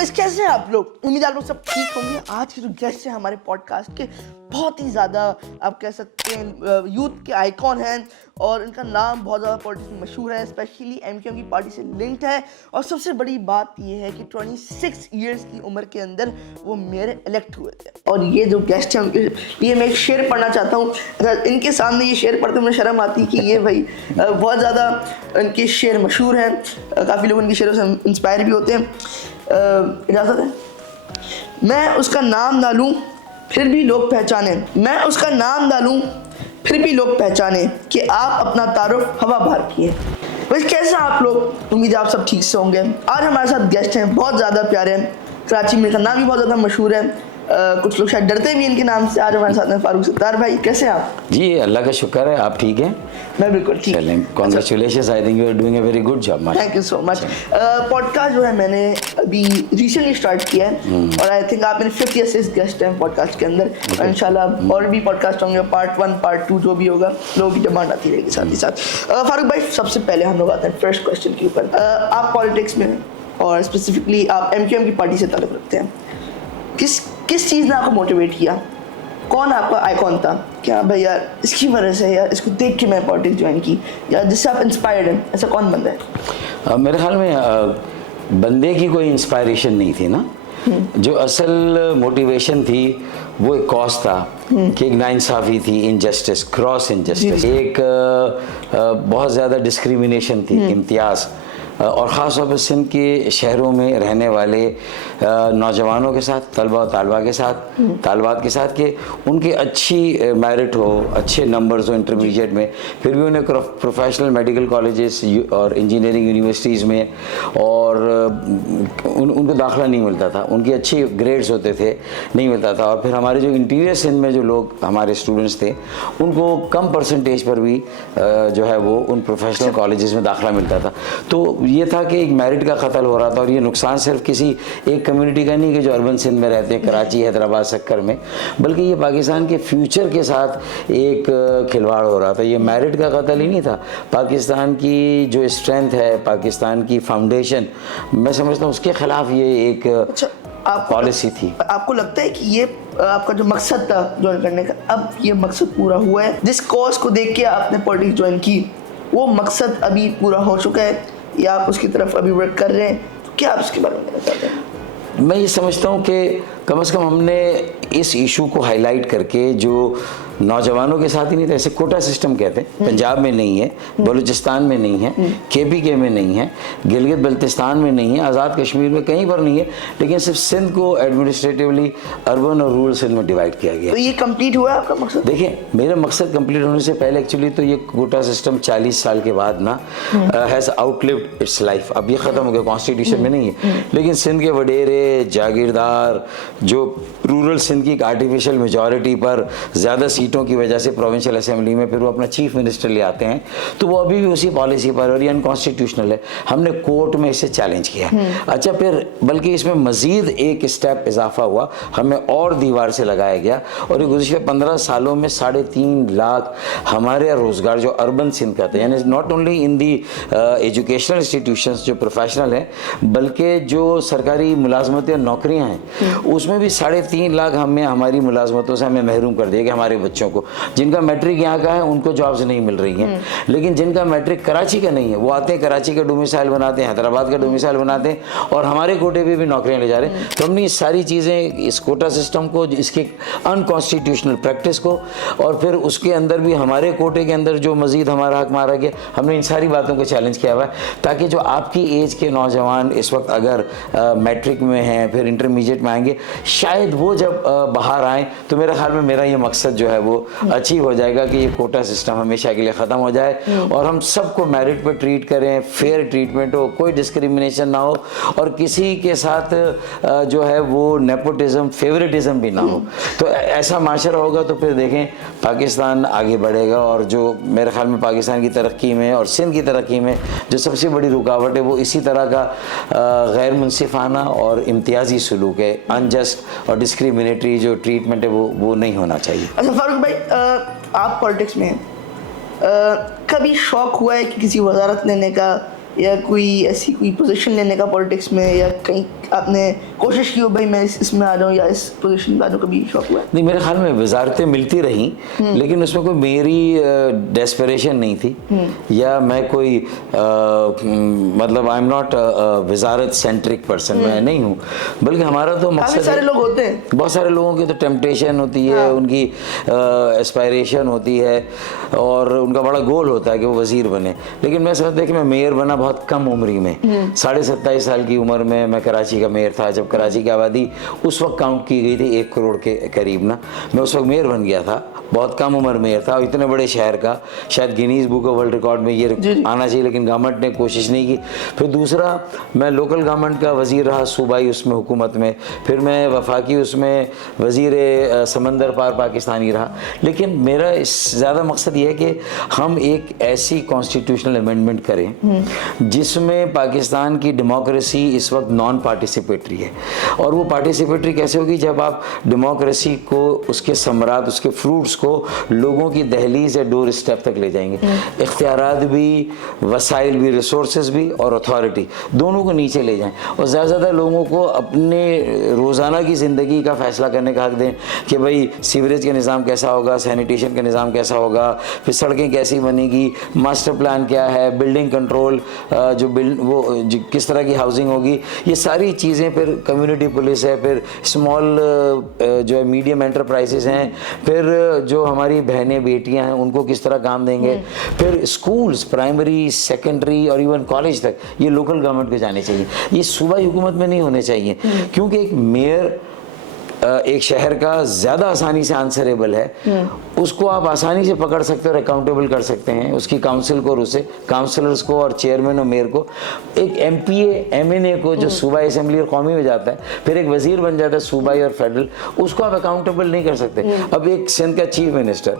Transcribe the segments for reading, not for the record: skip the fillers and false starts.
Guys कैसे हैं आप लोग? उम्मीद है आप लोग सब ठीक होंगे। आज के जो गेस्ट हैं हमारे पॉडकास्ट के बहुत ही ज़्यादा आप कह सकते हैं यूथ के आइकॉन हैं और इनका नाम बहुत ज़्यादा पॉलिटिक्स में मशहूर है, स्पेशली एमकेएम की पार्टी से लिंक्ड है। और सबसे बड़ी बात ये है कि 26 ईयर्स की उम्र के अंदर वो मेयर इलेक्ट हुए थे। और ये जो गेस्ट हैं उनके लिए मैं एक शेर पढ़ना चाहता हूँ। इनके सामने ये शेर पढ़ते मुझे शर्म आती है कि ये भाई बहुत ज़्यादा इनके शेर मशहूर हैं, काफ़ी लोग इनके शेरों से इंस्पायर भी होते हैं। इजाज़त है। मैं उसका नाम ना लूँ फिर भी लोग पहचाने, मैं उसका नाम ना लूँ फिर भी लोग पहचाने कि आप अपना तारुफ हवा भर किए। वैसे कैसे आप लोग? उम्मीद है आप सब ठीक से होंगे। आज हमारे साथ गेस्ट हैं बहुत ज़्यादा प्यारे हैं, कराची में इनका नाम भी बहुत ज़्यादा मशहूर है। कुछ लोग शायद डरते भी इनके नाम से। आज हमारे साथ हैं फारूक सत्तार भाई। कैसे हैं आप? जी अल्लाह का शुक्र है, आप ठीक हैं? मैं बिल्कुल ठीक। चलें, congratulations, I think you are doing a very good job. Thank you so much. Podcast जो है मैंने अभी रिसेंटली स्टार्ट किया है और आई थिंक आप मेरे 50th गेस्ट हैं पॉडकास्ट के अंदर। और इंशाल्लाह और भी पॉडकास्ट होंगे, पार्ट 1 पार्ट 2 जो भी होगा, लोगों की डिमांड आती रहेगी साथ ही साथ। फारूक भाई सबसे पहले हम लोग आते हैं फर्स्ट क्वेश्चन के ऊपर। आप पॉलिटिक्स में और स्पेसिफिकली आप एमकेएम की पार्टी से ताल्लुक़ रखते हैं। किस चीज़ ने आपको मोटिवेट किया? कौन आपका आइकॉन था? क्या भाई यार इसकी वजह से यार इसको देख के मैं पॉलिटिक्स ज्वाइन की, या जिससे आप इंस्पायर्ड हैं? ऐसा कौन बंदा है? मेरे ख्याल में बंदे की कोई इंस्पायरेशन नहीं थी ना। जो असल मोटिवेशन थी वो एक कॉज था कि एक नाइंसाफ़ी थी, इनजस्टिस, क्रॉस इनजस्टिस, एक बहुत ज़्यादा डिस्क्रिमिनेशन थी, इम्तियाज़। और ख़ास तौर पर सिंध के शहरों में रहने वाले नौजवानों के साथ, तलबा और तालबा के साथ, तालबात के साथ, कि उनकी अच्छी मेरिट हो, अच्छे नंबर्स हो इंटरमीडिएट में, फिर भी उन्हें प्रोफेशनल मेडिकल कॉलेजेस और इंजीनियरिंग यूनिवर्सिटीज़ में और उनको दाखिला नहीं मिलता था, उनकी अच्छी ग्रेड्स होते थे, नहीं मिलता था। और फिर हमारे जो इंटीरियर सिंध में जो लोग हमारे स्टूडेंट्स थे उनको कम परसेंटेज पर भी जो है वो उन प्रोफेशनल कॉलेजेस में दाखिला मिलता था। तो ये था कि एक मेरिट का कत्ल हो रहा था। और ये नुकसान सिर्फ किसी एक कम्युनिटी का नहीं कि जो अर्बन सिंध में रहते हैं, कराची, हैदराबाद, सक्कर में, बल्कि ये पाकिस्तान के फ्यूचर के साथ एक खिलवाड़ हो रहा था। ये मेरिट का कत्ल ही नहीं था, पाकिस्तान की जो स्ट्रेंथ है, पाकिस्तान की फाउंडेशन, मैं समझता हूँ उसके खिलाफ ये एक पॉलिसी थी। आपको लगता है कि ये आपका जो मकसद था ज्वाइन करने का, अब ये मकसद पूरा हुआ है? जिस कॉज को देख के आपने पॉलिटिक्स ज्वाइन की वो मकसद अभी पूरा हो चुका है या आप उसकी तरफ अभी वर्क कर रहे हैं? तो क्या आप उसके बारे में कहना चाहते हैं? मैं ये समझता हूँ कि कम से कम हमने इस इशू को हाईलाइट करके जो नौजवानों के साथ ही नहीं था, ऐसे कोटा सिस्टम कहते हैं, पंजाब में नहीं है, बलूचिस्तान में नहीं है, केपीके में नहीं है, गिलगित बल्तिस्तान में नहीं है, आज़ाद कश्मीर में कहीं पर नहीं है, लेकिन सिर्फ सिंध को एडमिनिस्ट्रेटिवली अर्बन और रूरल सिंध में डिवाइड किया गया। तो ये कंप्लीट हुआ आपका मकसद? देखिए, मेरा मकसद कंप्लीट होने से पहले एक्चुअली तो ये कोटा सिस्टम 40 साल के बाद ना हैज़ आउटलिव्ड इट्स लाइफ। अब ये ख़त्म हो गया, कॉन्स्टिट्यूशन में नहीं है। लेकिन सिंध के वडेरे, जागीरदार, जो रूरल सिंध की एक आर्टिफिशियल मेजॉरिटी पर ज़्यादा सीटों की वजह से प्रोविंशियल असेंबली में फिर वो अपना चीफ मिनिस्टर ले आते हैं, तो वो अभी भी उसी पॉलिसी पर, और ये अनकॉन्स्टिट्यूशनल है। हमने कोर्ट में इसे चैलेंज किया। अच्छा, फिर बल्कि इसमें मजीद एक स्टेप इजाफा हुआ, हमें और दीवार से लगाया गया। और ये गुज़िश्ता 15 सालों में 3.5 लाख हमारे रोज़गार जो अर्बन सिंध का था, यानी not only in the educational institutions जो प्रोफेशनल हैं, बल्कि जो सरकारी मुलाजमतें और नौकरियाँ हैं उसमें भी 3.5 लाख हमें हमारी मुलाजमतों से हमें महरूम कर दिया कि हमारे बच्चों को, जिनका मैट्रिक यहाँ का है उनको जॉब्स नहीं मिल रही हैं, लेकिन जिनका मैट्रिक कराची का नहीं है वो आते हैं, कराची का डोमिसाइल बनाते हैं, हैदराबाद का डोमिसाइल बनाते हैं और हमारे कोटे पे भी नौकरियाँ ले जा रहे हैं। तो हमने ये सारी चीज़ें, इस कोटा सिस्टम को, इसके अनकॉन्स्टिट्यूशनल प्रैक्टिस को, और फिर उसके अंदर भी हमारे कोटे के अंदर जो मजीद हमारा हक मारा गया, हमने इन सारी बातों को चैलेंज किया हुआ है, ताकि जो आपकी एज के नौजवान इस वक्त अगर मैट्रिक में हैं, फिर इंटरमीडिएट में आएंगे, शायद वो जब बाहर आएँ तो मेरे ख्याल में मेरा ये मकसद जो है वो अचीव हो जाएगा कि ये कोटा सिस्टम हमेशा के लिए ख़त्म हो जाए और हम सबको मेरिट पर ट्रीट करें, फेयर ट्रीटमेंट हो, कोई डिस्क्रिमिनेशन ना हो और किसी के साथ जो है वो नेपोटिज्म, फेवरेटिज्म भी ना हो। तो ऐसा माशरा होगा तो फिर देखें पाकिस्तान आगे बढ़ेगा। और जो मेरे ख्याल में पाकिस्तान की तरक्की में और सिंध की तरक्की में जो सबसे बड़ी रुकावट है वो इसी तरह का गैर मुनसिफाना और इम्तियाजी सलूक है, अनजस्ट और डिस्क्रिमिनेटरी जो ट्रीटमेंट है वो नहीं होना चाहिए। अच्छा फारूक भाई, आप पॉलिटिक्स में हैं, कभी शौक हुआ है कि किसी वजारत लेने का या कोई ऐसी कोई पोजीशन लेने का पॉलिटिक्स में, या कहीं आपने कोशिश की हो भाई मैं इसमें आ जाऊँ या इस पोजीशन में आ जाऊँ, कभी शौक हुआ? नहीं, मेरे ख्याल में वजारतें मिलती रहीं, लेकिन उसमें कोई मेरी डेस्परेशन नहीं थी, या मैं कोई मतलब I am not Wazarat centric person, मैं नहीं हूँ, बल्कि हमारा तो मकसद सारे लोग होते हैं, बहुत सारे लोगों की तो टेम्पटेशन होती है, उनकी एस्पायरेशन होती है और उनका बड़ा गोल होता है कि वो वजीर बने। लेकिन मैं समझता कि मैं मेयर बना बहुत कम उम्र में, 27.5 साल की उम्र में मैं कराची का मेयर था, जब कराची की आबादी उस वक्त काउंट की गई थी 1 करोड़ के करीब ना, मैं उस वक्त मेयर बन गया था, बहुत कम उम्र मेयर था, और इतने बड़े शहर का शायद Guinness book of world record में ये आना चाहिए, लेकिन गवर्नमेंट ने कोशिश नहीं की। फिर दूसरा, मैं लोकल गवर्नमेंट का वजीर रहा, सूबाई उसमें हुकूमत में, फिर मैं वफाकी उसमें वजीर समंदर पार पाकिस्तानी रहा। लेकिन मेरा ज़्यादा मकसद ये है कि हम एक ऐसी कॉन्स्टिट्यूशनल अमेंडमेंट करें जिसमें पाकिस्तान की डेमोक्रेसी इस वक्त नॉन पार्टिसिपेटरी है, और वो पार्टिसिपेटरी कैसे होगी, जब आप डेमोक्रेसी को, उसके समरात, उसके फ्रूट्स को लोगों की दहलीज या डोर स्टेप तक ले जाएंगे, इख्तियारात भी, वसाइल भी, रिसोर्सेज भी और अथॉरिटी दोनों को नीचे ले जाएं, और ज़्यादा लोगों को अपने रोज़ाना की ज़िंदगी का फ़ैसला करने का हक दें कि भाई सीवरेज का निज़ाम कैसा होगा, सैनिटेशन का निज़ाम कैसा होगा, फिर सड़कें कैसी बनेगी, मास्टर प्लान क्या है, बिल्डिंग कंट्रोल जो किस तरह की हाउसिंग होगी, ये सारी चीज़ें, फिर कम्युनिटी पुलिस है, फिर स्मॉल जो है मीडियम एंटरप्राइजेज हैं, फिर जो हमारी बहनें बेटियां हैं उनको किस तरह काम देंगे, फिर स्कूल्स प्राइमरी, सेकेंडरी और इवन कॉलेज तक ये लोकल गवर्नमेंट को जाने चाहिए, ये सूबाई हुकूमत में नहीं होने चाहिए, क्योंकि एक मेयर एक शहर का ज़्यादा आसानी से आंसरेबल है, उसको आप आसानी से पकड़ सकते हो और अकाउंटेबल कर सकते हैं, उसकी काउंसिल को और उसे काउंसलर्स को और चेयरमैन और मेयर को। एक MPA MNA को जो सूबाई असेंबली और कौमी में जाता है, फिर एक वजीर बन जाता है सूबाई और फेडरल, उसको आप अकाउंटेबल नहीं कर सकते। अब एक सिंध का चीफ मिनिस्टर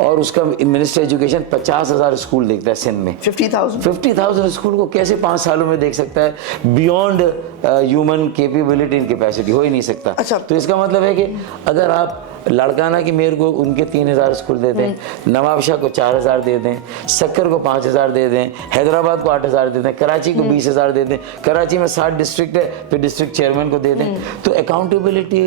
और उसका मिनिस्टर एजुकेशन 50,000 स्कूल देखता है सिंध में, 50,000 स्कूल को कैसे 5 सालों में देख सकता है? Beyond human capability and capacity हो ही नहीं सकता। अच्छा, तो इसका मतलब है कि अगर आप लड़काना की मेयर को उनके 3,000 स्कूल दे दें, नवाबशाह को 4,000 दे दें, सक्कर को 5,000 दे दें, हैदराबाद को 8,000 दे दें, कराची को 20,000 दे दें, कराची में 60 डिस्ट्रिक्ट है, फिर डिस्ट्रिक्ट चेयरमैन को दे दें, तो अकाउंटेबिलिटी,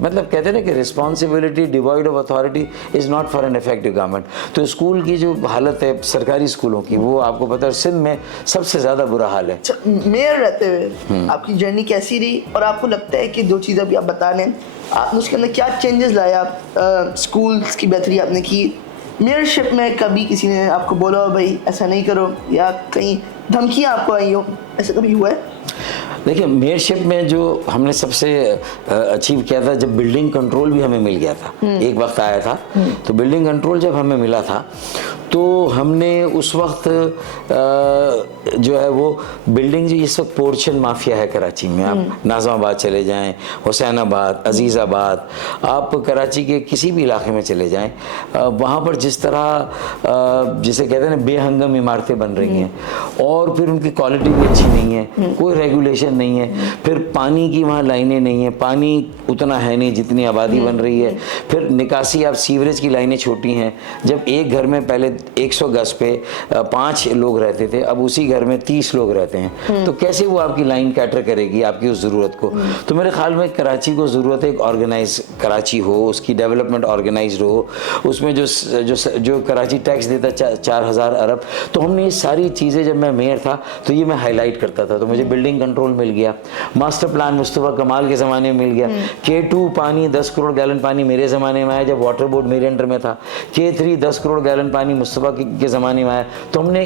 मतलब कहते हैं ना कि responsibility divide of authority is not for an effective government. तो स्कूल की जो हालत है सरकारी स्कूलों की, वो आपको पता है सिंध में सबसे ज़्यादा बुरा हाल है। मेयर रहते हुए आपकी जर्नी कैसी रही, और आपको लगता है कि जो चीज़ अभी आप बता रहे हैं, आपने उसके अंदर क्या चेंजेस लाया? स्कूल्स की बेहतरी आपने की, मेयरशिप में कभी किसी ने आपको बोला भाई ऐसा नहीं करो, या कहीं धमकियाँ आपको आई हो, ऐसा कभी हुआ है? देखिए, मेयरशिप में जो हमने सबसे अचीव किया था, जब बिल्डिंग कंट्रोल भी हमें मिल गया था, एक वक्त आया था, तो बिल्डिंग कंट्रोल जब हमें मिला था तो हमने उस वक्त जो है वो बिल्डिंग, जो इस वक्त पोर्शन माफिया है कराची में, आप नाज़माबाद चले जाएं, हुसैनाबाद, अजीज़ाबाद, आप कराची के किसी भी इलाके में चले जाएं, वहाँ पर जिस तरह जिसे कहते हैं ना बेहंगम इमारतें बन रही हैं, और फिर उनकी क्वालिटी भी अच्छी नहीं है, कोई रेगुलेशन नहीं है, फिर पानी की वहाँ लाइनें नहीं है, पानी उतना है नहीं जितनी आबादी बन रही है, फिर निकासी, आप सीवरेज की लाइनें छोटी हैं, जब एक घर में पहले 100 गज पे 5 लोग रहते थे, अब उसी घर में 30 लोग रहते हैं, तो कैसे वो आपकी लाइन कैटर करेगी आपकी उस ज़रूरत को? तो मेरे ख्याल में कराची को ज़रूरत है एक ऑर्गेनाइज कराची हो, उसकी डेवलपमेंट ऑर्गेनाइज हो, उसमें जो कराची टैक्स देता 4,000 अरब, तो हमने ये सारी चीज़ें, जब मैं मेयर था तो ये मैं हाईलाइट करता था, तो मुझे बिल्डिंग कंट्रोल मिल गया, मास्टर प्लान मुस्तफा कमाल के ज़माने में मिल गया, K2 पानी 10 करोड़ गैलन पानी मेरे ज़माने में आया जब वाटर बोर्ड मेरे अंडर में था, K3 10 करोड़ गैलन पानी मुस्तफा के ज़माने में आया, तो हमने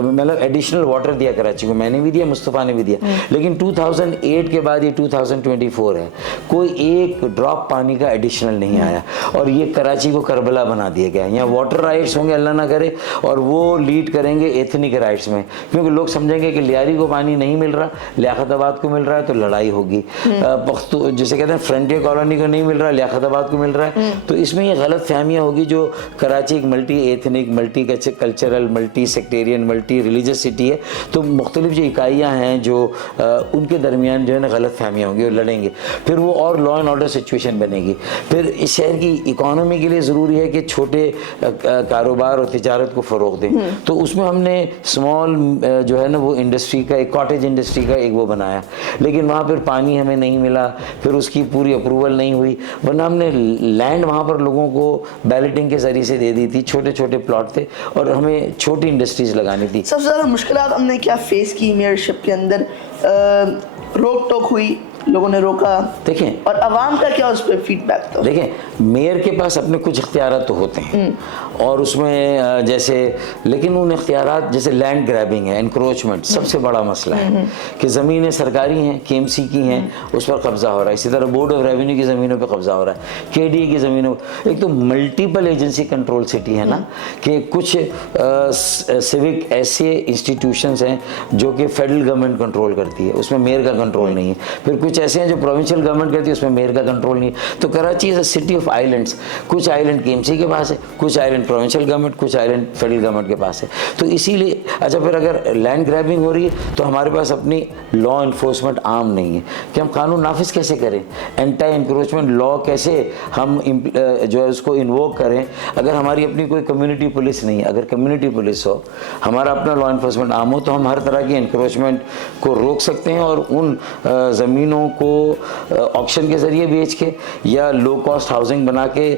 मतलब एडिशनल वाटर दिया कराची को, मैंने भी दिया, मुस्तफा ने भी दिया। लेकिन 2008 के बाद ये 2024 है, कोई एक ड्रॉप पानी का एडिशनल नहीं आया, और ये कराची को करबला बना दिया गया। यहाँ वाटर राइट्स होंगे, अल्लाह ना करे, और वो लीड करेंगे एथनिक राइट्स में, क्योंकि लोग समझेंगे कि लियारी को पानी नहीं मिल रहा, लियाकताबाद को मिल रहा है, तो लड़ाई होगी। पख्तू जिसे कहते हैं फ्रंटियर कॉलोनी को नहीं मिल रहा, लियाकताबाद को मिल रहा है, तो इसमें ये गलत फहमियाँ होगी, जो कराची एक multi ethnic, multi cultural, multi sectarian, multi religious city है, तो मुख्तलिफ जो इकाइयाँ हैं जो उनके दरमियान जो है ना गलत फहमियाँ होंगी और लड़ेंगे, फिर वो और लॉ एंड ऑर्डर सिचुएशन बनेगी। फिर इस शहर की इकोनॉमी के लिए ज़रूरी है कि छोटे कारोबार और तिजारत को फ़रोग़ दें, तो उसमें हमने स्मॉल जो है ना वो इंडस्ट्री का, एक कॉटेज इंडस्ट्री का एक वो बनाया, लेकिन वहाँ पर पानी हमें नहीं मिला, फिर उसकी पूरी अप्रूवल नहीं हुई, वरना हमने लैंड वहाँ पर लोगों को बैलेटिंग के ज़रिए से दे दी थी, छोटे छोटे प्लॉट थे और हमें छोटी इंडस्ट्रीज़ लगानी थी। सबसे ज़्यादा मुश्किलात हमने क्या फेस की मेयरशिप के अंदर? रोक टोक हुई, लोगों ने रोका, देखें, और आवाम का क्या उस पर फीडबैक था? देखें, मेयर के पास अपने कुछ इख्तियारात तो होते हैं और उसमें जैसे, लेकिन उन इख्तियारात जैसे लैंड ग्रैबिंग है, इंक्रोचमेंट सबसे बड़ा मसला है कि ज़मीनें सरकारी हैं, KMC की हैं, उस पर कब्ज़ा हो रहा है। इसी तरह बोर्ड ऑफ रेवेन्यू की ज़मीनों पर कब्ज़ा हो रहा है, KDA की ज़मीनों। एक तो मल्टीपल एजेंसी कंट्रोल सिटी है ना, कि कुछ सिविक ऐसे इंस्टीट्यूशंस हैं जो कि फेडरल गवर्नमेंट कंट्रोल करती है, उसमें मेयर का कंट्रोल नहीं है। फिर कुछ ऐसे हैं जो प्रोविंशियल गवर्नमेंट करती है, उसमें मेयर का कंट्रोल नहीं है। तो Karachi is a city of islands, कुछ आइलैंड KMC के पास है, कुछ आइलैंड प्रोविंशियल गवर्नमेंट, कुछ आइलैंड फेडरल गवर्नमेंट के पास है। तो इसीलिए अच्छा, फिर अगर लैंड ग्रैबिंग हो रही है तो हमारे पास अपनी लॉ इन्फोर्समेंट आर्म नहीं है कि हम कानून नाफिज कैसे करें, एंटी इंक्रोचमेंट लॉ कैसे हम जो है उसको इन्वोक करें, अगर हमारी अपनी कोई कम्युनिटी पुलिस नहीं है। अगर कम्युनिटी पुलिस हो, हमारा अपना लॉ इन्फोर्समेंट आर्म हो, तो हम हर तरह की इंक्रोचमेंट को रोक सकते हैं और उन ज़मीनों को ऑक्शन के ज़रिए बेच के या लो कॉस्ट हाउसिंग बना के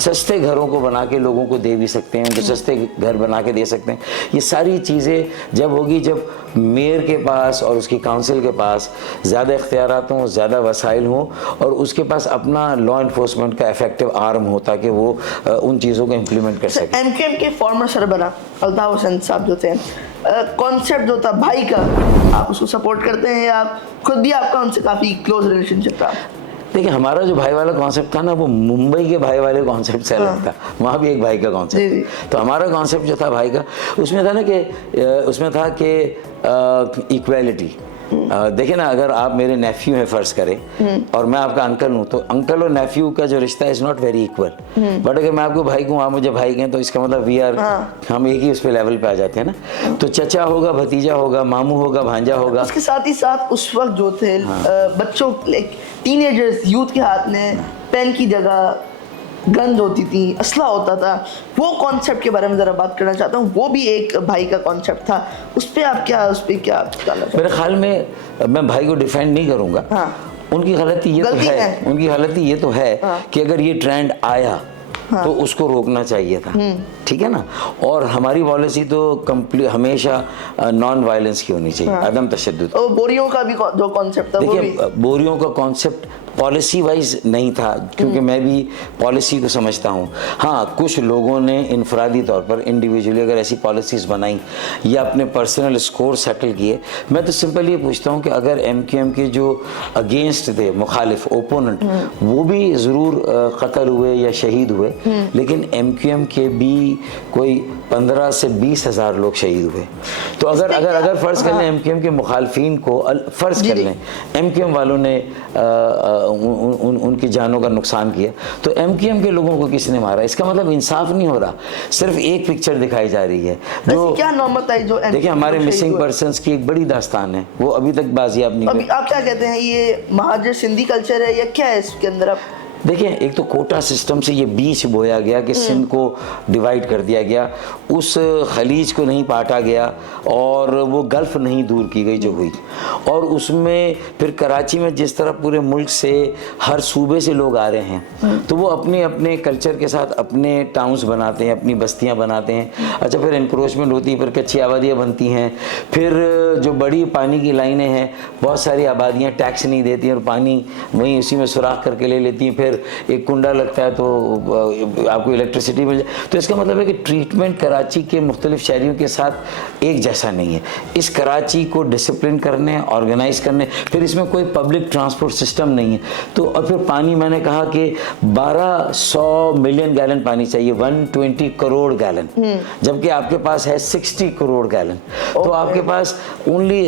सस्ते घरों को बना के लोगों को दे भी सकते हैं, उनको सस्ते घर बना के दे सकते हैं। ये सारी चीज़ें जब होगी, जब मेयर के पास और उसकी काउंसिल के पास ज़्यादा इख्तियारात हों, ज़्यादा वसाइल हों और उसके पास अपना लॉ इन्फोर्समेंट का इफेक्टिव आर्म हो ताकि वो उन चीज़ों को इम्प्लीमेंट कर सके। MKM के फॉर्मर सरबरा अल्ताफ हुसैन साहब जो थे, कॉन्सेप्ट जो था भाई का, आप उसको सपोर्ट करते हैं या खुद भी आपका उनसे काफ़ी क्लोज रिलेशनशिप था? देखिए, हमारा जो भाई वाला कॉन्सेप्ट था ना, वो मुंबई के भाई वाले कॉन्सेप्ट से अलग था। वहाँ भी एक भाई का कॉन्सेप्ट, तो हमारा कॉन्सेप्ट जो था भाई का, उसमें था ना कि इक्वालिटी। देखिए ना, अगर आप मेरे नेफ्यू हैं फ़र्ज़ करें और मैं आपका अंकल हूँ, तो अंकल और नेफ्यू का जो रिश्ता है is not very equal. But अगर मैं आपको भाई कहूँ, आप मुझे भाई कहें, तो इसका मतलब वी आर, हम एक ही उस पे लेवल पे आ जाते हैं ना। तो चचा होगा, भतीजा होगा, मामू होगा, भांजा होगा। उसके साथ ही साथ उस वक्त जो थे बच्चों, टीनेजर्स, यूथ के हाथ में पेन की जगह गन्स होती थी, असला होता था, वो कॉन्सेप्ट के बारे में ज़रा बात करना चाहता हूँ। वो भी एक भाई का कॉन्सेप्ट था, उस पर क्या कहना? मेरे ख्याल में मैं भाई को डिफेंड नहीं करूँगा। उनकी गलती ये तो है, उनकी गलती ये तो है कि अगर ये ट्रेंड आया तो उसको रोकना चाहिए था, ठीक है ना। और हमारी पॉलिसी तो हमेशा नॉन वायलेंस की होनी चाहिए, अदम तशद्दुद। बोरियों का भी जो कॉन्सेप्ट था, देखिए, बोरियों का कॉन्सेप्ट पॉलिसी वाइज नहीं था, क्योंकि मैं भी पॉलिसी को समझता हूँ। हाँ, कुछ लोगों ने इनफरादी तौर पर इंडिविजुअली अगर ऐसी पॉलिसीज़ बनाई या अपने पर्सनल स्कोर सेटल किए। मैं तो सिंपल ये पूछता हूँ कि अगर MQM के जो अगेंस्ट थे, मुखालिफ, ओपोनेंट, वो भी ज़रूर कत्ल हुए या शहीद हुए, लेकिन MQM के भी कोई 15 से 20 हज़ार लोग शहीद हुए। तो अगर फ़र्ज़ कर लें MQM के मुखालफिन को, फ़र्ज़ कर लें MQM वालों ने उनकी जानों का नुकसान किया, तो MQM के लोगों को किसने मारा? इसका मतलब इंसाफ नहीं हो रहा, सिर्फ एक पिक्चर दिखाई जा रही है। जो क्या नौबत आई जो देखिए, हमारे मिसिंग पर्सन्स की एक बड़ी दास्तान है, वो अभी तक बाजियाब नहीं हुई। आप क्या कहते हैं, ये महाजर सिंधी कल्चर है या क्या है इसके अंदर? आप देखिए, एक तो कोटा सिस्टम से ये बीच बोया गया कि सिंध को डिवाइड कर दिया गया, उस खलीज को नहीं पाटा गया और वो गल्फ़ नहीं दूर की गई जो हुई। और उसमें फिर कराची में जिस तरह पूरे मुल्क से हर सूबे से लोग आ रहे हैं, तो वो अपने अपने कल्चर के साथ अपने टाउन्स बनाते हैं, अपनी बस्तियां बनाते हैं। अच्छा, फिर इंक्रोचमेंट होती है, फिर कच्ची आबादियाँ बनती हैं, फिर जो बड़ी पानी की लाइनें हैं, बहुत सारी आबादियाँ टैक्स नहीं देती हैं और पानी वहीं उसी में सुराख करके ले लेती हैं। फिर एक कुंडा लगता है तो आपको इलेक्ट्रिसिटी मिल जाए। तो इसका मतलब है कि ट्रीटमेंट कराची के मुख्तलिफ शहरियों के साथ एक जैसा नहीं है। इस कराची को डिसिप्लिन करने, ऑर्गेनाइज करने, फिर इसमें कोई पब्लिक ट्रांसपोर्ट सिस्टम नहीं है। तो और फिर पानी, मैंने कहा कि 1200 मिलियन गैलन पानी चाहिए, 120 करोड़ गैलन, जबकि आपके पास है 60 करोड़ गैलन। तो आपके पास only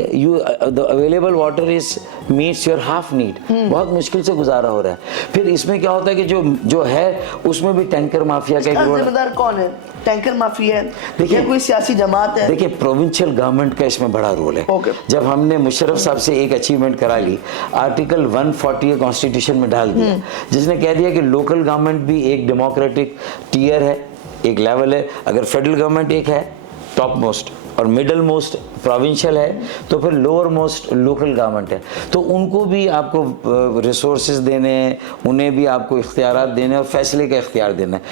the available water is meets your half need. बहुत मुश्किल से गुजारा हो रहा है। फिर इसमें इसमें क्या होता है कि जो है उसमें भी टैंकर माफिया का एक रोल। जिम्मेदार कौन है? टैंकर माफिया है, देखिए, कोई सियासी जमात है? देखिए, प्रोविंशियल गवर्नमेंट का इसमें बड़ा रोल है। जब हमने मुशर्रफ साहब से एक अचीवमेंट करा ली, आर्टिकल 140 कॉन्स्टिट्यूशन में डाल दिया, जिसने कह दिया कि लोकल गवर्नमेंट भी एक डेमोक्रेटिक टीयर है, एक लेवल है। अगर फेडरल गवर्नमेंट एक है टॉप मोस्ट और मिडल मोस्ट प्रोविंशियल है, तो फिर लोअर मोस्ट लोकल गवर्नमेंट है। तो उनको भी आपको रिसोर्सेज देने हैं, उन्हें भी आपको इख्तियारात देने और फैसले का इख्तियार देना है।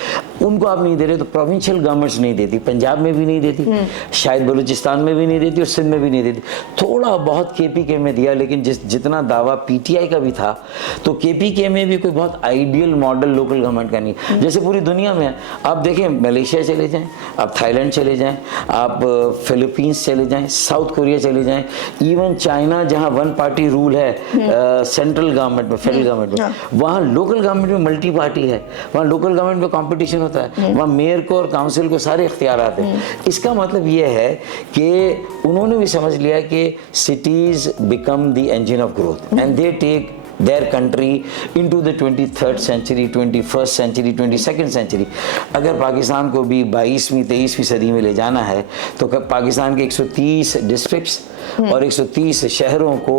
उनको आप नहीं दे रहे तो प्रोविंशियल गवर्नमेंट्स नहीं देती, पंजाब में भी नहीं देती, शायद बलूचिस्तान में भी नहीं देती और सिंध में भी नहीं देती। थोड़ा बहुत KPK में दिया, लेकिन जितना दावा PTI का भी था, तो KPK में भी कोई बहुत आइडियल मॉडल लोकल गवर्नमेंट का नहीं। जैसे पूरी दुनिया में आप देखें, मलेशिया चले जाएं, आप थाईलैंड चले जाएं, आप फिलीपींस चले जाएं, साउथ कोरिया चले जाएं, इवन चाइना जहां वन पार्टी रूल है सेंट्रल गवर्नमेंट में, फेडरल गवर्नमेंट में, वहां लोकल गवर्नमेंट में मल्टी पार्टी है, वहां लोकल गवर्नमेंट में कंपटीशन होता है, वहां मेयर को और काउंसिल को सारे इख्तियारात हैं। इसका मतलब ये है कि उन्होंने भी समझ लिया कि cities become the engine of growth and they take their country into the 23rd century, 21st century, 22nd century। अगर पाकिस्तान को भी 22वीं 23वीं सदी में ले जाना है तो पाकिस्तान के 130 डिस्ट्रिक्ट्स और 130 शहरों को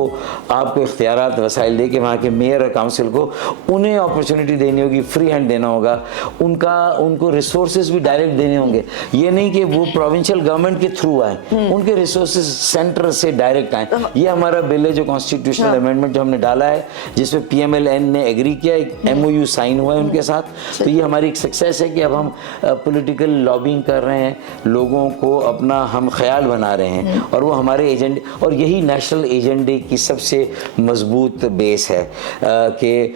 आपको इख्तियारात वसाइल दे के वहाँ के मेयर और काउंसिल को उन्हें अपॉर्चुनिटी देनी होगी, फ्री हैंड देना होगा, उनको रिसोर्सेज भी डायरेक्ट देने होंगे। ये नहीं कि वो प्रोविंशियल गवर्नमेंट के थ्रू आए, उनके रिसोर्सेज सेंटर से डायरेक्ट आए। ये हमारा बिल है जो कॉन्स्टिट्यूशनल अमेंडमेंट जो हमने डाला है, जिसमें PMLN ने एग्री किया, एक MOU साइन हुआ है उनके साथ। तो ये हमारी एक सक्सेस है कि अब हम पॉलिटिकल लॉबिंग कर रहे हैं, लोगों को अपना हम ख्याल बना रहे हैं, और वो हमारे एजेंडे, और यही नेशनल एजेंडे की सबसे मजबूत बेस है कि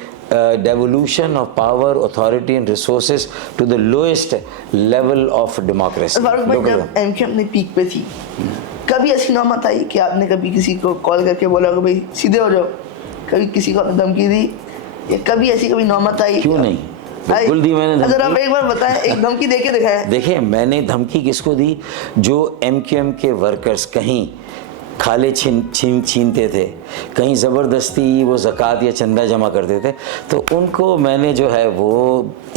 devolution of power, authority and resources to the lowest level of democracy। Farooq भाई, जब MK अपनी पीक पे थी, कभी ऐसी नौबत आई कि आपने कभी किसी को कॉल करके बोला कि भाई सीधे हो जाओ? कभी किसी को धमकी दी या कभी ऐसी कभी नौबत आई? क्यों नहीं, बिल्कुल दी मैंने धमकी। अगर आप एक बार बताएं, एक धमकी दे के दिखाएं। देखिए, मैंने धमकी किसको दी? जो MQM के वर्कर्स कहीं खाले छीनते थे, कहीं ज़बरदस्ती वो ज़कात या चंदा जमा करते थे, तो उनको मैंने जो है वो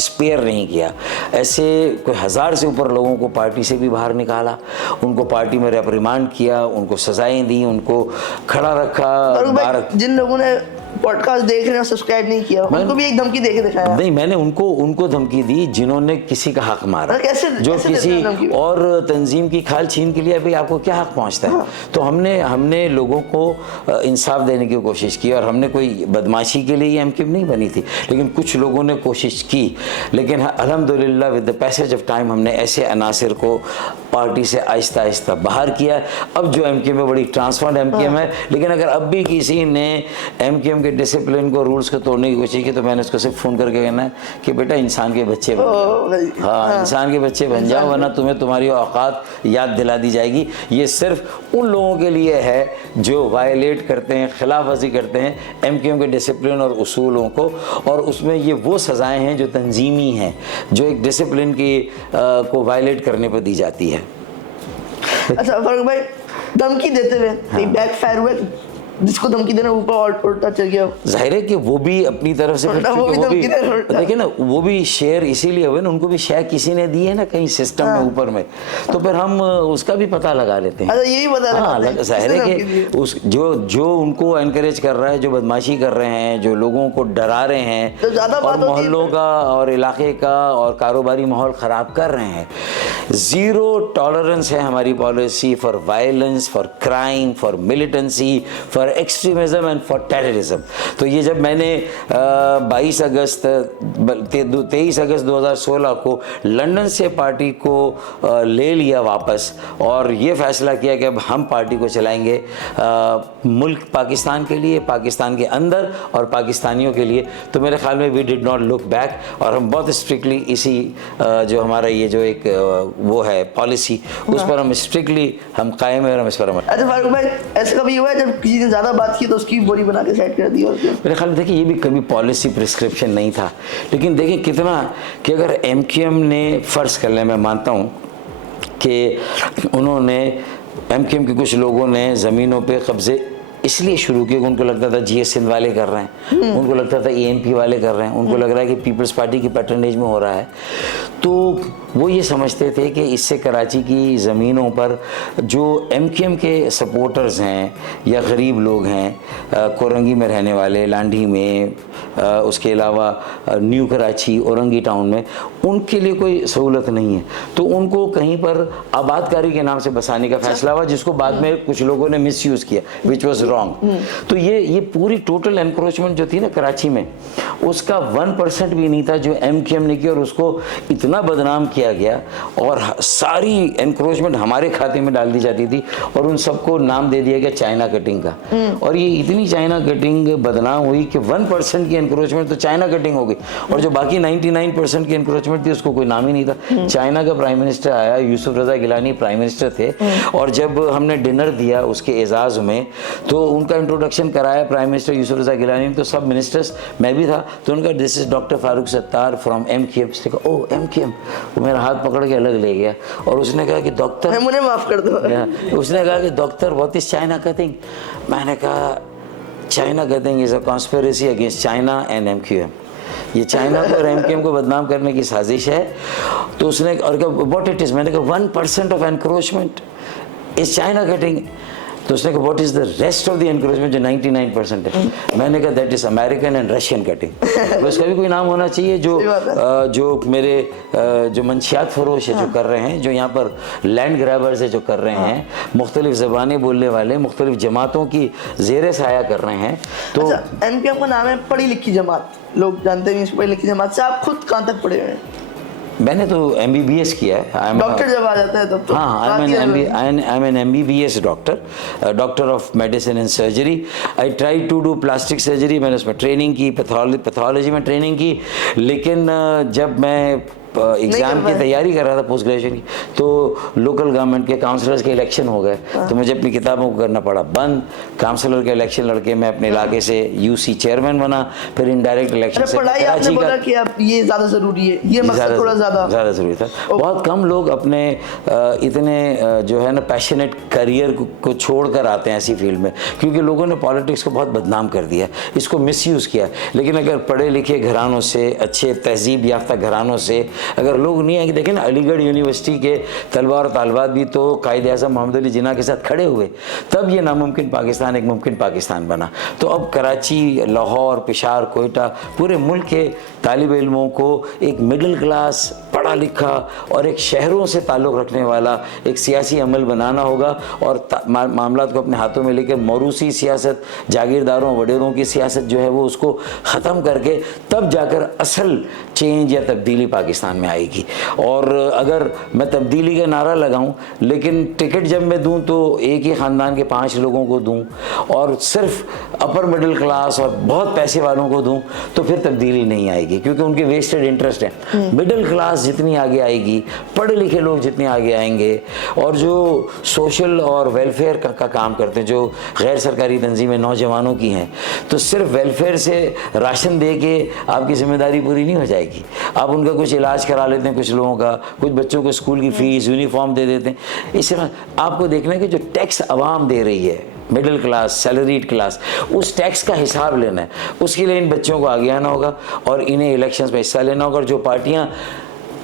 स्पेयर नहीं किया। ऐसे कोई 1000 से ऊपर लोगों को पार्टी से भी बाहर निकाला, उनको पार्टी में रेप्रिमांड किया, उनको सजाएं दी, उनको खड़ा रखा। जिन लोगों ने पॉडकास्ट देख रहे हैं, सब्सक्राइब नहीं किया, उनको भी एक धमकी देके दिखाया? नहीं, मैंने उनको धमकी दी जिन्होंने किसी का हक मारा, जो किसी और तंजीम की खाल छीन के लिए, भाई आपको क्या हक पहुंचता है? तो हमने लोगों को इंसाफ देने की कोशिश की, और हमने कोई बदमाशी के लिए MQM नहीं बनी थी, लेकिन कुछ लोगों ने कोशिश की। लेकिन अल्हम्दुलिल्लाह with the passage of time हमने ऐसे अनासिर को पार्टी से आहिस्ता आहिस्ता बाहर किया। अब जो MQM में बड़ी ट्रांसफॉर्म्ड MQM है, लेकिन अगर अब भी किसी ने MQM के डिसिप्लिन को, रूल्स को तोड़ने की कोशिश की, तो मैंने उसको सिर्फ फ़ोन करके कहना है कि बेटा इंसान के बच्चे बन जाओ। हाँ, इंसान के बच्चे बन जाओ, वरना तुम्हें तुम्हारी औकात याद दिला दी जाएगी। ये सिर्फ उन लोगों के लिए है जो वायलेट करते हैं, खिलाफ वर्जी करते हैं MQM के डिसिप्लिन और उसूलों को, और उसमें ये वो सज़ाएँ हैं जो तंजीमी हैं, जो एक डिसिप्लिन की को वायलेट करने पर दी जाती है। अच्छा फारूक भाई, धमकी देते हुए बैकफायर हुए, जिसको धमकी देना ऊपर और उल्टा चल गया? जाहिर है कि वो भी अपनी तरफ से देखिए ना, वो भी शेयर इसीलिए हुए ना, उनको भी शेयर किसी ने दी है ना कहीं सिस्टम में ऊपर में, तो फिर हम उसका भी पता लगा लेते हैं। अच्छा, यही पता लगाते हैं। जाहिर है कि उस जो उनको एनकरेज कर रहा है, जो बदमाशी कर रहे हैं, जो लोगों को डरा रहे हैं, तो और मोहल्लों का और इलाके का और कारोबारी माहौल ख़राब कर रहे हैं। ज़ीरो टॉलरेंस है हमारी policy for violence, for crime, for militancy, for extremism and for terrorism. तो ये जब मैंने 23 अगस्त 2016 को लंदन से पार्टी को ले लिया वापस, और ये फैसला किया कि अब हम पार्टी को चलाएंगे मुल्क पाकिस्तान के लिए, पाकिस्तान के अंदर और पाकिस्तानियों के लिए, तो मेरे ख्याल में we did not look back, और हम बहुत स्ट्रिक्टली इसी जो हमारा ये जो एक वो है पॉलिसी, उस पर हम स्ट्रिक्टली हम कायम है और हम इस पर हम। अच्छा फारूक भाई, ऐसा कभी हुआ है जब किसी ने ज़्यादा बात की तो उसकी बोली बना के सेट कर दी? मेरे ख्याल में देखिए, ये भी कभी पॉलिसी प्रिस्क्रिप्शन नहीं था, लेकिन देखिए कितना कि अगर MQM ने फ़र्ज़ कर लें, मैं मानता हूँ कि उन्होंने MQM के कुछ लोगों ने ज़मीनों पे कब्ज़े इसलिए शुरू किया कि उनको लगता था जीएस सिंध वाले कर रहे हैं, उनको लगता था एएनपी वाले कर रहे हैं, उनको लग रहा है कि पीपल्स पार्टी की पैटर्नेज में हो रहा है। तो वो ये समझते थे कि इससे कराची की ज़मीनों पर जो एमक्यूएम के सपोर्टर्स हैं या गरीब लोग हैं, कोरंगी में रहने वाले, लांडी में, उसके अलावा न्यू कराची, औरंगी टाउन में, उनके लिए कोई सहूलत नहीं है। तो उनको कहीं पर आबादकारी के नाम से बसाने का फैसला हुआ, जिसको बाद में कुछ लोगों ने मिसयूज़ किया, विच वॉज रॉन्ग। तो ये पूरी टोटल एनक्रोचमेंट जो थी ना कराची में, उसका 1% भी नहीं था जो एमक्यूएम ने किया, और उसको इतना बदनाम किया गया और सारी एनक्रोचमेंट हमारे खाते में डाल दी जाती थी, और उन सबको नाम दे दिया गया चाइना कटिंग का। और ये इतनी चाइना कटिंग बदनाम हुई कि 1% की एनक्रोचमेंट तो चाइना कटिंग हो गई, और जो बाकी 99% की एनक्रोचमेंट थी उसको कोई नाम ही नहीं था। चाइना का प्राइम मिनिस्टर आया, यूसुफ रजा गिलानी प्राइम मिनिस्टर थे, और जब हमने डिनर दिया उसके एजाज़ में, तो उनका इंट्रोडक्शन कराया प्राइम मिनिस्टर यूसुफ रजा गिलानी ने, तो सब मिनिस्टर्स, मैं भी था, तो उनका this is doctor Farooq Sattar from MQM. उसने कहा ओ एमक्यूएम, वो मेरा हाथ पकड़ के अलग ले गया, और उसने कहा कि डॉक्टर, मुझे माफ कर दो। उसने कहा कि doctor what is China cutting. मैंने कहा China cutting is a conspiracy against China and MQM, ये चाइना को और एमक्यूएम को बदनाम करने की साजिश है। तो उसने और कहा व्हाट इट इज, मैंने कहा 1% of encroachment is China cutting. तो उसने कहा what is the rest of the encroachment जो 99% है। मैंने कहा that is American and Russian cutting. तो इसका भी कोई नाम होना चाहिए जो मेरे जो मंशियात फरोश है जो कर रहे हैं, जो यहाँ पर लैंड ग्रैबर्स है जो कर रहे हैं, मुख्तलिफ ज़बानें बोलने वाले मुख्तलिफ जमातों की जेर साया कर रहे हैं। तो एमक्यूएम का नाम है पढ़ी लिखी जमात, लोग जानते नहीं पढ़ी लिखी जमात से। आप खुद कहाँ तक पढ़े हुए हैं? मैंने तो MBBS किया है। डॉक्टर जब आ जाता है तब तो हाँ, I am an MBBS doctor of medicine and surgery. I try to do plastic surgery, मैंने उसमें ट्रेनिंग की, पैथोलॉजी में ट्रेनिंग की, लेकिन जब मैं एग्ज़ाम की तैयारी कर रहा था पोस्ट ग्रेजुएशन की, तो लोकल गवर्नमेंट के काउंसलर्स के इलेक्शन हो गए, तो मुझे अपनी किताबों को करना पड़ा बंद। काउंसलर के इलेक्शन लड़के मैं अपने इलाके से UC चेयरमैन बना, फिर इनडायरेक्ट इलेक्शन से पढ़ाई आपने बोला कि आप ये ज़्यादा ज़रूरी है, ये मकसद थोड़ा ज़्यादा ज़रूरी था। बहुत कम लोग अपने इतने जो है ना पैशनेट करियर को छोड़कर आते हैं ऐसी फील्ड में, क्योंकि लोगों ने पॉलिटिक्स को बहुत बदनाम कर दिया, इसको मिसयूज़ किया। लेकिन अगर पढ़े लिखे घरानों से, अच्छे तहजीब याफ्ता घरानों से अगर लोग नहीं आएंगे, देखें ना अलीगढ़ यूनिवर्सिटी के तलबा और तालबात भी तो कायदे आज़म मोहम्मद अली जिन्ना के साथ खड़े हुए, तब ये नामुमकिन पाकिस्तान एक मुमकिन पाकिस्तान बना। तो अब कराची, लाहौर, पेशावर, कोयटा, पूरे मुल्क के तालिब इल्मों को एक मिडिल क्लास, पढ़ा लिखा और एक शहरों से ताल्लुक़ रखने वाला एक सियासी अमल बनाना होगा, और मामलात को अपने हाथों में लेकर मौरूसी सियासत, जागीरदारों वडेरों की सियासत जो है वो उसको ख़त्म करके तब जाकर असल चेंज या तब्दीली पाकिस्तान में आएगी। और अगर मैं तब्दीली का नारा लगाऊं, लेकिन टिकट जब मैं दूं तो एक ही ख़ानदान के 5 लोगों को दूं, और सिर्फ अपर मिडिल क्लास और बहुत पैसे वालों को दूं, तो फिर तब्दीली नहीं आएगी, क्योंकि उनके वेस्टेड इंटरेस्ट हैं। मिडिल क्लास जितनी आगे आएगी, पढ़े लिखे लोग जितने आगे आएंगे, और जो सोशल और वेलफेयर का काम करते हैं, जो गैर सरकारी तंजीमें नौजवानों की हैं, तो सिर्फ वेलफेयर से राशन दे के आपकी जिम्मेदारी पूरी नहीं हो जाएगी। आप उनका कुछ इलाज करा लेते हैं, कुछ लोगों का, कुछ बच्चों को स्कूल की फीस, यूनिफॉर्म दे देते हैं। इससे आपको देखना है कि जो टैक्स आवाम दे रही है, मिडिल क्लास, सैलरीड क्लास, उस टैक्स का हिसाब लेना है। उसके लिए इन बच्चों को आगे आना होगा और इन्हें इलेक्शंस में हिस्सा लेना होगा। और जो पार्टियां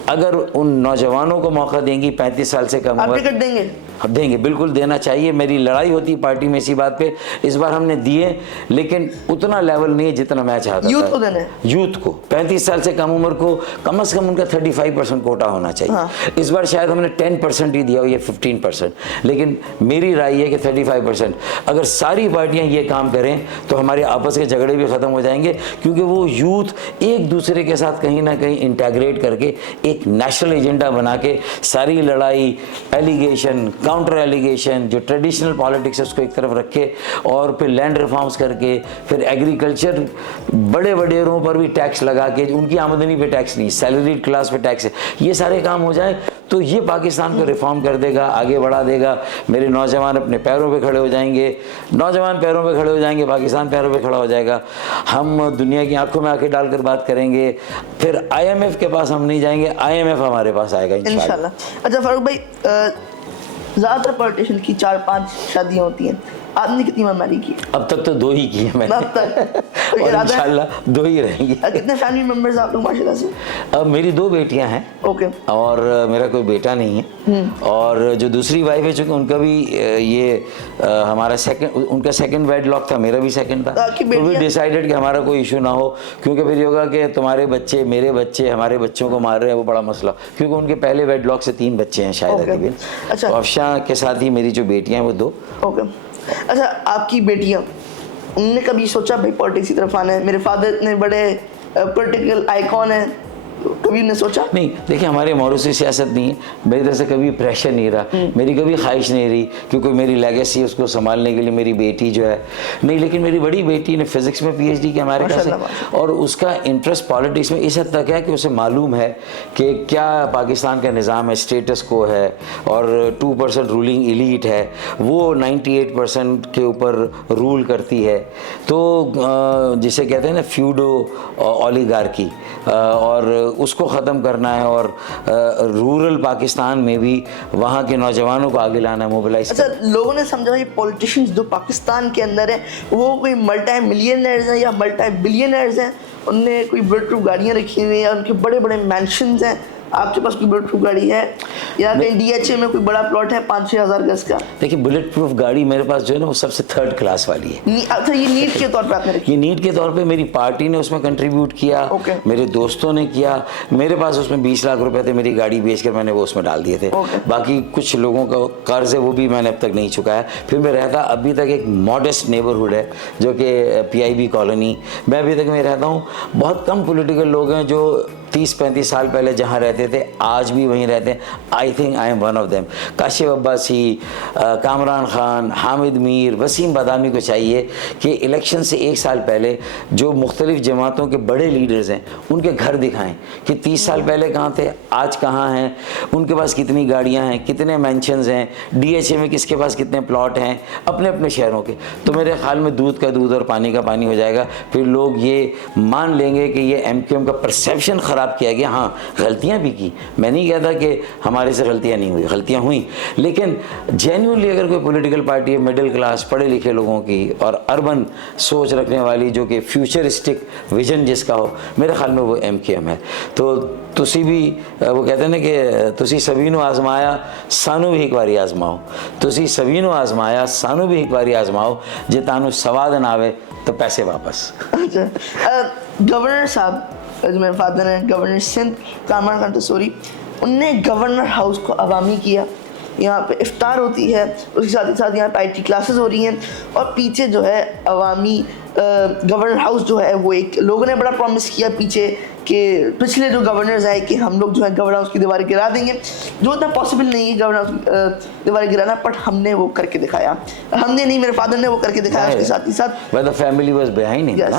अगर उन नौजवानों को मौका देंगी 35 साल से कम उम्र, देंगे, देंगे, बिल्कुल देना चाहिए। मेरी लड़ाई होती पार्टी में इसी बात पे। इस बार हमने दिए, लेकिन उतना लेवल नहीं है जितना मैं चाहता था। यूथ को देना है, यूथ को 35 साल से कम उम्र को कम से कम उनका 35% कोटा होना चाहिए। हाँ। इस बार शायद हमने 10% ही दिया हो या 15%, लेकिन मेरी राय है कि 35%। अगर सारी पार्टियां ये काम करें तो हमारे आपस के झगड़े भी ख़त्म हो जाएंगे, क्योंकि वो यूथ एक दूसरे के साथ कहीं ना कहीं इंटेग्रेट करके एक नेशनल एजेंडा बना के सारी लड़ाई, एलिगेशन, काउंटर एलिगेशन, जो ट्रेडिशनल पॉलिटिक्स है उसको एक तरफ रखे, और फिर लैंड रिफॉर्म्स करके, फिर एग्रीकल्चर, बड़े वडेरों पर भी टैक्स लगा के, उनकी आमदनी पे टैक्स नहीं, सैलरीड क्लास पे टैक्स है, ये सारे काम हो जाए तो ये पाकिस्तान को रिफॉर्म कर देगा, आगे बढ़ा देगा। मेरे नौजवान अपने पैरों पे खड़े हो जाएंगे, नौजवान पैरों पे खड़े हो जाएंगे, पाकिस्तान पैरों पे खड़ा हो जाएगा। हम दुनिया की आंखों में आंखें डालकर बात करेंगे, फिर IMF के पास हम नहीं जाएंगे, IMF हमारे पास आएगा इंशाल्लाह। अच्छा फारूक भाई, ज़्यादातर पॉलिटिशियन की 4-5 शादियाँ होती हैं, आपने कितनी बीमारी की? अब तक तो 2 ही की है मैंने। अब तक तो और इरादा है? इंशाल्लाह 2 ही रहेंगी। कितने फैमिली मेंबर्स आप लोग माशाल्लाह से? अब मेरी 2 बेटियां हैं ओके। और मेरा कोई बेटा नहीं है। और जो दूसरी वाइफ है, चूंकि उनका भी हमारा उनका सेकंड वेडलॉक था, मेरा भी सेकंड था, आपकी तो वी बेटियां? डिसाइडेड कि हमारा कोई इशू ना हो, क्योंकि फिर ये होगा कि तुम्हारे बच्चे मेरे बच्चे हमारे बच्चों को मार रहे हैं, वो बड़ा मसला, क्योंकि उनके पहले वेडलॉक से 3 बच्चे हैं शायद ओके। अभी। अच्छा। तो अफशा के साथ ही मेरी जो बेटियां हैं वो 2। ओके। अच्छा, आपकी बेटियां, उनने कभी सोचा भाई पॉलिटिक्स की तरफ आना है? मेरे फादर इतने बड़े पॉलिटिकल आइकॉन हैं, कभी ने सोचा? नहीं, देखिए हमारे मौरूसी सियासत नहीं है, मेरी तरफ से कभी प्रेशर नहीं रहा, मेरी कभी ख्वाहिश नहीं रही क्योंकि मेरी लेगेसी उसको संभालने के लिए मेरी बेटी जो है नहीं। लेकिन मेरी बड़ी बेटी ने फिजिक्स में PhD की अमेरिका से, और उसका इंटरेस्ट पॉलिटिक्स में इस हद तक है कि उसे मालूम है कि क्या पाकिस्तान का निज़ाम है, स्टेटस को है, और 2% रूलिंग इलीट है, वो 98% के ऊपर रूल करती है। तो जिसे कहते हैं ना फ्यूडो ओलिगार्की, और उसको ख़त्म करना है, और रूरल पाकिस्तान में भी वहाँ के नौजवानों को आगे लाना है, मोबिलाइज। अच्छा, लोगों ने समझा ये पॉलिटिशियंस जो पाकिस्तान के अंदर है वो कोई मल्टी मिलियनर्स हैं या मल्टी बिलियनर्स हैं, उनने कोई बुलेट प्रूफ गाड़ियाँ रखी हुई हैं या उनके बड़े बड़े मैंशंस हैं। आपके पास कोई बुलेट प्रूफ गाड़ी है या कहीं DHA में कोई बड़ा प्लॉट है 5-6 हज़ार गज का? देखिए बुलेट प्रूफ गाड़ी मेरे पास जो है ना वो सबसे 3rd क्लास वाली है। अच्छा, ये नीड के तौर पे आपने रखी? ये नीड के तौर पे मेरी पार्टी ने उसमें कंट्रीब्यूट किया, ओके। मेरे दोस्तों ने किया, मेरे पास उसमें 20 लाख रुपए थे, मेरी गाड़ी बेचकर मैंने वो उसमें डाल दिए थे। ओके। बाकी कुछ लोगों का कर्ज है वो भी मैंने अब तक नहीं चुकाया। फिर मैं रहता अभी तक एक मॉडेस्ट नेबरहुड है जो कि PIB कॉलोनी, मैं अभी तक में रहता हूँ। बहुत कम पॉलिटिकल लोग हैं जो 30-35 साल पहले जहाँ रहते थे आज भी वहीं रहते हैं। I think I am one of them. Kashif Abbasi, Kamran Khan, Hamid Mir, Waseem Badami को चाहिए कि इलेक्शन से 1 साल पहले जो मुख्तलिफ जमातों के बड़े लीडर्स हैं उनके घर दिखाएं कि 30 साल पहले कहाँ थे, आज कहाँ हैं, उनके पास कितनी गाड़ियाँ हैं, कितने मैंशंस हैं, DHA में किसके पास कितने प्लॉट हैं अपने अपने शहरों के। तो मेरे ख्याल में दूध का दूध और पानी का पानी हो जाएगा। फिर लोग ये मान लेंगे कि ये MQM का परसेप्शन ख़राब किया गया। हाँ, गलतियां भी की, मैं नहीं कहता कि हमारे से गलतियां नहीं हुई, गलतियां हुई, लेकिन जेन्युइनली अगर कोई पॉलिटिकल पार्टी है मिडिल क्लास पढ़े लिखे लोगों की और अर्बन सोच रखने वाली जो कि फ्यूचरिस्टिक विजन जिसका हो, मेरे ख्याल में वो MQM है। तो तुसी भी वो कहते हैं ना कि तुसी सभी नु आजमाया सानू भी एक बारी आजमाओ, तुसी सभी नु आजमाया सानू भी एक बारी आजमाओ, जे तानू सवाद ना आवे तो पैसे वापस। अच्छा, गवर्नर साहब जो मेरे फादर हैं, गवर्नर सिंध कामरान खान तसूरी, उनने गवर्नर हाउस को अवामी किया। यहाँ पे इफ्तार होती है, उसके साथ ही साथ यहाँ पे IT क्लासेस हो रही हैं, और पीछे जो है अवामी गवर्नर हाउस जो है वो एक लोगों ने बड़ा प्रॉमिस किया पीछे कि पिछले जो गवर्नर्स आए कि हम लोग जो है गवर्नर हाउस की दीवारें गिरा देंगे, जो इतना पॉसिबल नहीं है गवर्नर हाउस दीवारें गिराना, बट हमने वो करके दिखाया। हमने नहीं, मेरे फादर ने वो करके दिखाया। उसके साथ ही साथ the family was behind it,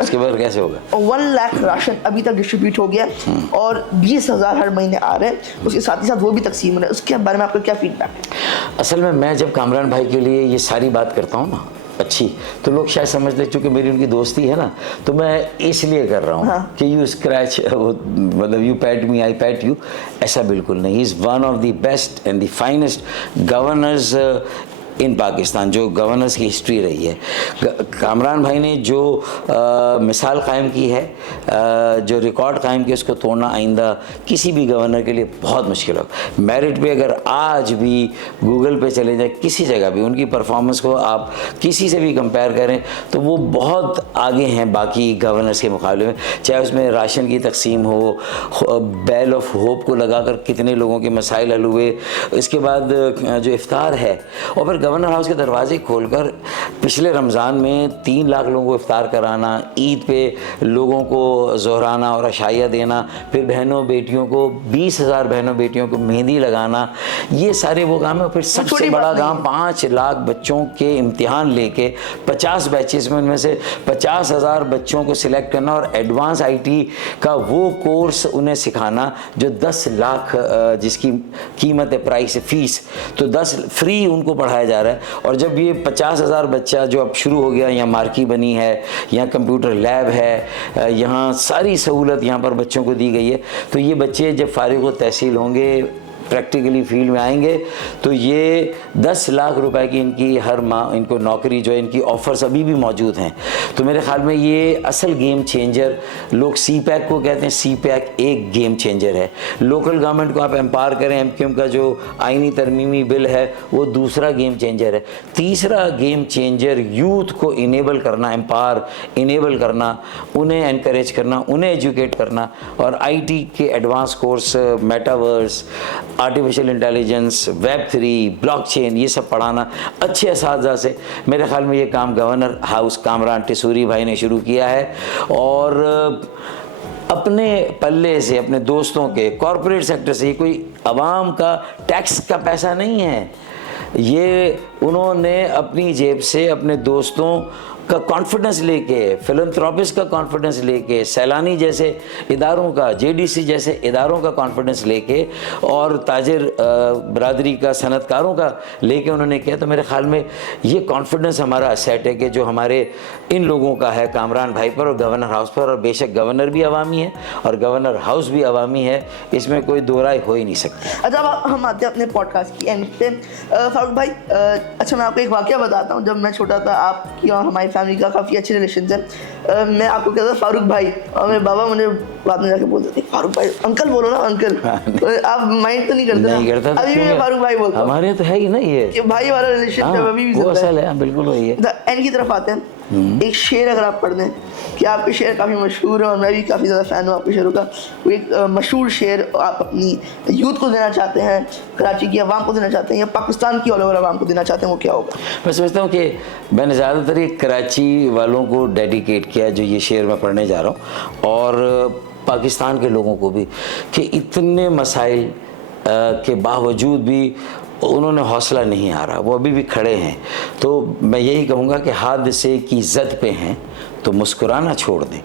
उसके बाद कैसे होगा? 1 लाख राशन अभी तक डिस्ट्रीब्यूट हो गया और 20,000 हर महीने आ रहे हैं। उसके साथ ही साथ वो भी तकसीम हो रहा है। उसके बारे में आपका क्या फीडबैक है? असल में मैं जब कामरान भाई के लिए ये सारी बात करता हूँ ना अच्छी, तो लोग शायद समझते चूँकि मेरी उनकी दोस्ती है ना, तो मैं इसलिए कर रहा हूँ कि यू स्क्रैच, मतलब you pat me I pat you, ऐसा बिल्कुल नहीं। Is one of the best and the finest governors in Pakistan, जो गवर्नर्स की हिस्ट्री रही है। कामरान भाई ने जो मिसाल कायम की है, जो रिकॉर्ड कायम किया, उसको तोड़ना आइंदा किसी भी गवर्नर के लिए बहुत मुश्किल होगा। मेरिट पे अगर आज भी गूगल पे चले जाए, किसी जगह भी उनकी परफॉर्मेंस को आप किसी से भी कंपेयर करें तो वो बहुत आगे हैं बाकी गवर्नर्स के मुकाबले में। चाहे उसमें राशन की तकसीम हो, बेल ऑफ होप को लगाकर कितने लोगों के मसाइल हल हुए, इसके बाद जो इफ्तार है, और फिर गवर्नर हाउस के दरवाजे खोलकर पिछले रमज़ान में 3 लाख लोगों को इफ्तार कराना, ईद पे लोगों को ज़ोहराना और अशाइया देना, फिर बहनों बेटियों को 20,000 बहनों बेटियों को मेहंदी लगाना, ये सारे वो काम है। फिर सबसे बड़ा काम 5 लाख बच्चों के इम्तिहान लेके 50 बैचेस में उनमें से 50,000 बच्चों को सिलेक्ट करना और एडवांस IT का वो कोर्स उन्हें सिखाना जो 10 लाख जिसकी कीमत है, प्राइस है, फीस, तो 10 फ्री उनको पढ़ाया जा रहा है। और जब ये 50,000 बच्चा जो अब शुरू हो गया, यहाँ मार्की बनी है, यहाँ कंप्यूटर लैब है, यहाँ सारी सहूलत यहाँ पर बच्चों को दी गई है, तो ये बच्चे जब फारिग व तहसील होंगे प्रैक्टिकली फील्ड में आएंगे तो ये 10 लाख रुपए की इनकी हर माह इनको नौकरी जो है इनकी ऑफर्स अभी भी मौजूद हैं। तो मेरे ख्याल में ये असल गेम चेंजर, लोग CPAC को कहते हैं, CPAC एक गेम चेंजर है। लोकल गवर्नमेंट को आप एम्पावर करें, MQM का जो आईनी तरमीमी बिल है वो दूसरा गेम चेंजर है। तीसरा गेम चेंजर यूथ को इनेबल करना, एम्पावर इनेबल करना, उन्हें एनकरेज करना, उन्हें एजुकेट करना और IT के advance course, metaverse, artificial intelligence, Web3, blockchain, ये सब पढ़ाना अच्छे असातिज़ा से। मेरे ख्याल में ये काम गवर्नर हाउस कामरान टिसूरी भाई ने शुरू किया है और अपने पल्ले से, अपने दोस्तों के, कॉरपोरेट सेक्टर से, ये कोई आवाम का टैक्स का पैसा नहीं है, ये उन्होंने अपनी जेब से अपने दोस्तों का कॉन्फिडेंस लेके, फिलंथ्रोपिस्ट का कॉन्फिडेंस लेके, सैलानी जैसे इदारों का, JDC जैसे इदारों का कॉन्फिडेंस लेके और ताजिर बरादरी का, सनतकारों का लेके उन्होंने किया। तो मेरे ख्याल में ये कॉन्फिडेंस हमारा असेट है कि जो हमारे इन लोगों का है कामरान भाई पर और गवर्नर हाउस पर, और बेशक गवर्नर भी अवामी है और गवर्नर हाउस भी अवामी है, इसमें कोई दो राय हो ही नहीं सकती। अच्छा, अब हम आते हैं अपने पॉडकास्ट की एंड पे। फारूक भाई, अच्छा मैं आपको एक वाक़या बताता हूँ। जब मैं छोटा था, आपकी और हमारी फैमिली का काफ़ी अच्छे रिलेशन थे। मैं आपको कहता था फारूक भाई, और मेरे बाबा मुझे बाद में जाके बोलते थे फारूक भाई, अंकल बोलो ना अंकल। आप माइंड तो नहीं करते? नहीं करता। अभी भी मैं फारूक भाई बोलता हूँ। हमारे तो है ही ना ये कि भाई वाला रिलेशनशिप अभी भी वो असल है, बिल्कुल वही है। एंड की तरफ आते हैं। एक शेर अगर आप पढ़ दें कि आपके शेर काफ़ी मशहूर है और मैं भी काफ़ी ज़्यादा फ़ैन हूँ आपके शेरों का, वो एक मशहूर शेर आप अपनी यूथ को देना चाहते हैं, कराची की आवाम को देना चाहते हैं या पाकिस्तान की ऑल ओवर आवाम को देना चाहते हैं, वो क्या होगा? मैं समझता हूँ कि मैंने ज़्यादातर ये कराची वालों को डेडिकेट किया जो ये शेर मैं पढ़ने जा रहा हूँ, और पाकिस्तान के लोगों को भी, कि इतने मसाइल के बावजूद भी उन्होंने हौसला नहीं आ रहा, वो अभी भी खड़े हैं। तो मैं यही कहूँगा कि हादसे की ज़द पे हैं तो मुस्कुराना छोड़ दें,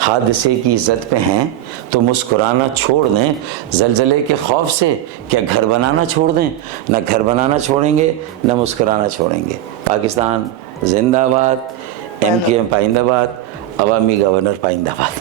हादसे की ज़द पे हैं तो मुस्कुराना छोड़ दें। ज़लज़ले के खौफ से क्या घर बनाना छोड़ दें? न घर बनाना छोड़ेंगे न मुस्कुराना छोड़ेंगे। पाकिस्तान जिंदाबाद, MQM पाइंदाबाद, अवामी गवर्नर पाइंदाबाद।